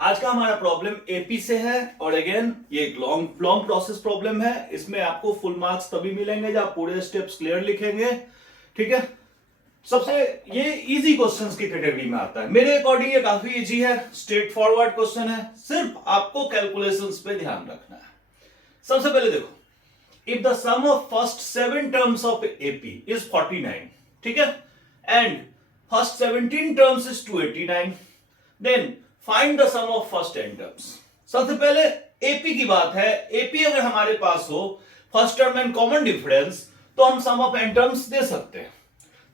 आज का हमारा प्रॉब्लम एपी से है और अगेन ये एक लॉन्ग लॉन्ग प्रोसेस प्रॉब्लम है। इसमें आपको फुल मार्क्स तभी मिलेंगे जब आप पूरे स्टेप्स क्लियर लिखेंगे। ठीक है, सबसे ये इजी क्वेश्चंस की कैटेगरी में आता है। मेरे अकॉर्डिंग ये काफी इजी है, स्ट्रेट फॉरवर्ड क्वेश्चन है, सिर्फ आपको कैलकुलेशंस पे ध्यान रखना है। सबसे पहले देखो, if the sum of first 7 terms of AP is 49, ठीक है, and first 17 terms is 289, then find the sum of first 10 terms. सबसे पहले एपी की बात है। एपी अगर हमारे पास हो first term and common difference, तो हम सम ऑफ एन टर्म्स दे सकते हैं।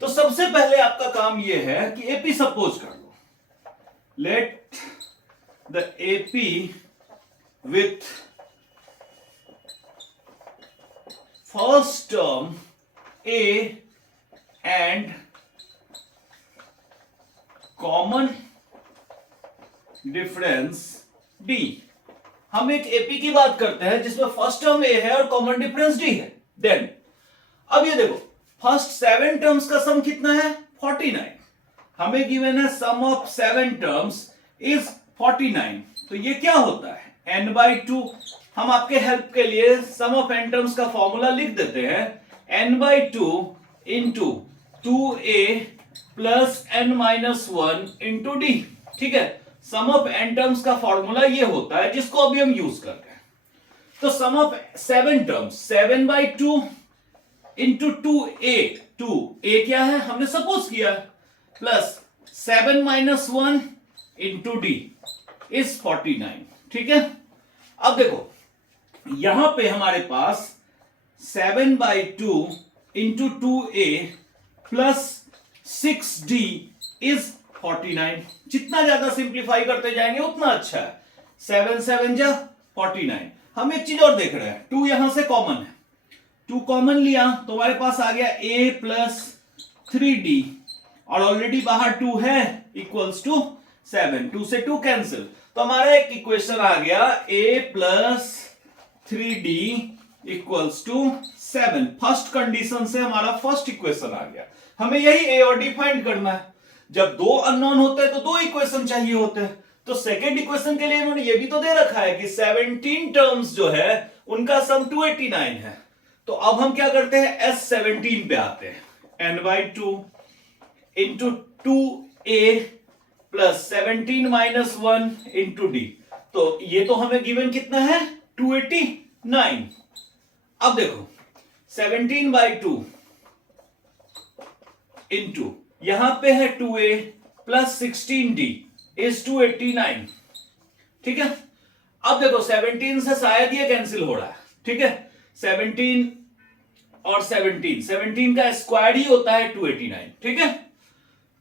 तो सबसे पहले आपका काम यह है कि एपी सपोज कर लो, let the AP with first term A and common difference D. हम एक एपी की बात करते हैं जिसमें फर्स्ट टर्म ए है और कॉमन डिफरेंस डी है। देन अब ये देखो, फर्स्ट 7 टर्म्स का सम कितना है? 49। हमें गिवन है सम ऑफ 7 टर्म्स इज 49। तो ये क्या होता है? n/2। हम आपके हेल्प के लिए सम ऑफ n टर्म्स का फॉर्मूला लिख देते हैं, n/2 into 2a plus n-1 into D. ठीक है, सम ऑफ n टर्म्स का फॉर्मूला ये होता है जिसको अभी हम यूज कर रहे हैं। तो सम of 7 terms 7/2 into 2a, 2a क्या है हमने सपोज किया, प्लस 7-1 इंटू डी इज 49। ठीक है, अब देखो यहां पे हमारे पास 7/2 into 2a plus 6d is 49। जितना ज्यादा सिंप्लीफाई करते जाएंगे उतना अच्छा है। 7 जा 49। हम एक चीज और देख रहे हैं, 2 यहां से कॉमन है, 2 कॉमन लिया तो हमारे पास आ गया a प्लस 3d, और ऑलरेडी बाहर 2 है, इक्वल्स टू 7। 2 से 2 कैंसिल, तो हमारा एक इक्वेशन आ गया a plus 3d equals to 7। First condition से हमारा फर्स्ट इक्वेशन आ गया। हमें यही a और d फाइंड करना है। जब 2 अननोन होते हैं तो 2 इक्वेशन चाहिए होते हैं। तो सेकेंड इक्वेशन के लिए इन्होंने ये भी तो दे रखा है कि 17 टर्म्स जो है उनका सम 289 है। तो अब हम क्या करते हैं, S17 पे आते हैं, n/2 into 2a plus 17-1 into D. तो ये तो हमें गिवन कितना है, 289। अब देखो 17/2 इंटू यहां पे है 2a प्लस 16d इज 289। ठीक है, अब देखो 17 से शायद ये कैंसिल हो रहा है। ठीक है, 17 और 17 का स्क्वायर ही होता है 289। ठीक है,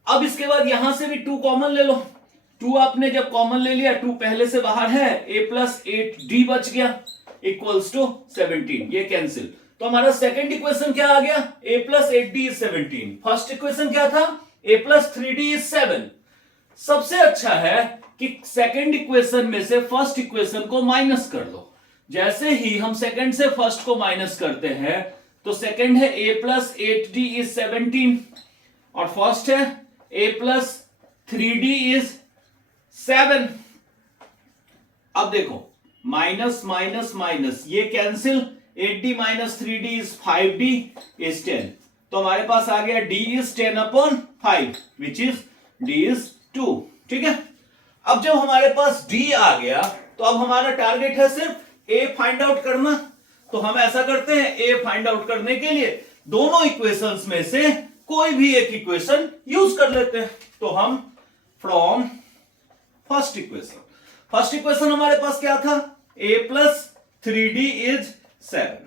अब इसके बाद यहां से भी 2 कॉमन ले लो। 2 आपने जब कॉमन ले लिया, 2 पहले से बाहर है, a प्लस 8d बच गया इक्वल्स टू 17। ये कैंसिल, तो हमारा सेकंड इक्वेशन क्या आ गया, a plus 8d is 17। First equation क्या था, a प्लस 3d इज 7। सबसे अच्छा है कि सेकंड इक्वेशन में से फर्स्ट इक्वेशन को माइनस कर लो। जैसे ही हम सेकंड से फर्स्ट को माइनस करते हैं तो सेकंड है a प्लस 8d इज 17 और फर्स्ट है a प्लस 3d इज 7। अब देखो माइनस माइनस माइनस ये cancel, 8d minus 3d is 5d is 10। तो हमारे पास आ गया d is 10/5 which is d is 2। ठीक है, अब जब हमारे पास d आ गया तो अब हमारा टारगेट है सिर्फ a फाइंड आउट करना। तो हम ऐसा करते हैं, a फाइंड आउट करने के लिए दोनों इक्वेशंस में से कोई भी एक इक्वेशन यूज कर लेते हैं। तो हम फ्रॉम फर्स्ट इक्वेशन हमारे पास क्या था, a plus 3d is 7,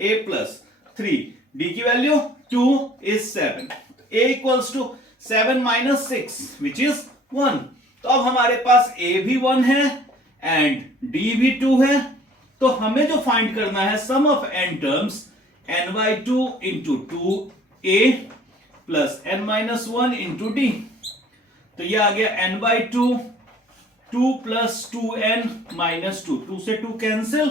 a plus 3d की value 2 is 7, a equals to 7 minus 6 which is 1। तो अब हमारे पास a भी 1 है एंड d भी 2 है। तो हमें जो फाइंड करना है sum of n terms, n/2 into 2a plus n-1 into D. तो ये आ गया n/2, 2 प्लस 2n माइनस 2, 2 से 2 कैंसिल।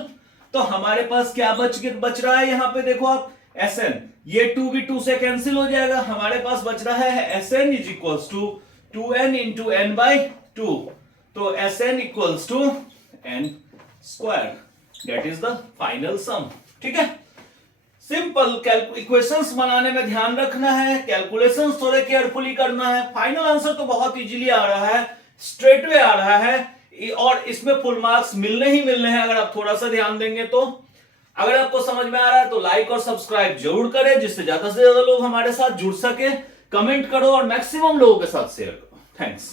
तो हमारे पास क्या बच रहा है, यहां पे देखो आप Sn, ये 2 भी 2 से कैंसिल हो जाएगा। हमारे पास बच रहा है Sn is equals to 2n into n/2। तो Sn equals to n square, that is the final sum. ठीक है, सिंपल इक्वेशंस बनाने में ध्यान रखना है, कैलकुलेशंस थोड़े केयरफुली करना है। फाइनल आंसर तो बहुत इजीली आ रहा है, स्ट्रेट वे आ रहा है और इसमें फुल मार्क्स मिलने ही मिलने हैं अगर आप थोड़ा सा ध्यान देंगे तो। अगर आपको समझ में आ रहा है तो लाइक और सब्सक्राइब जरूर करें, जिससे ज्यादा से ज्यादा लोग हमारे साथ जुड़ सके। कमेंट करो और मैक्सिमम लोगों के साथ शेयर करो। थैंक्स।